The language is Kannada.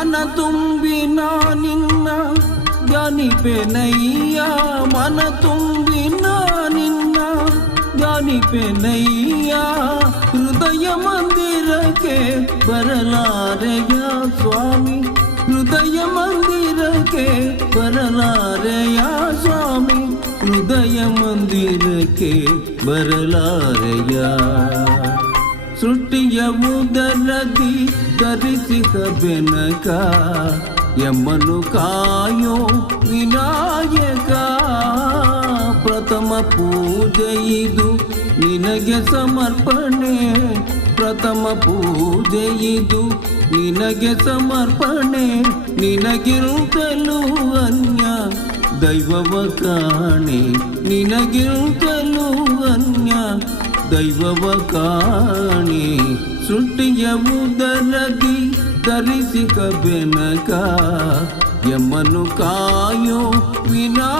ಮನ ತುಂಬಿನ ನಿನ್ನ ಧ್ಯಾನಿಪೆನಯ್ಯ ಮನ ತುಂಬಿನ ನಿನ್ನ ಧ್ಯಾನಿಪೆನಯ್ಯ ಹೃದಯ ಮಂದಿರಕ್ಕೆ ಬರಲಾರೆಯ ಸ್ವಾಮಿ ಹೃದಯ ಮಂದಿರಕ್ಕೆ ಬರಲಾರೆಯ ಸ್ವಾಮಿ ಹೃದಯ ಮಂದಿರಕ್ಕೆ ಬರಲಾರೆಯ ಸೃಷ್ಟಿಯ ಉದರದಿ ಧರಿಸಿದ ಬೆನಕ ಯಮ್ಮನು ಕಾಯೋ ವಿನಾಯಕ ಪ್ರಥಮ ಪೂಜೆ ಇದು ನಿನಗೆ ಸಮರ್ಪಣೆ ಪ್ರಥಮ ಪೂಜೆ ಇದು ನಿನಗೆ ಸಮರ್ಪಣೆ ನಿನಗಿರುತ್ತಲೂ ಅನ್ಯ ದೈವವ ಕಾಣೆ ನಿನಗಿರುತ್ತಲೂ ಅನ್ಯ ದೈವವ ಕಾಣೆ ಸೃಷ್ಟಿಯ ಉದರದಿ ಧರಿಸಿಕ ಬೆನಕ ಯಮನು ಕಾಯೋ ವಿನಾ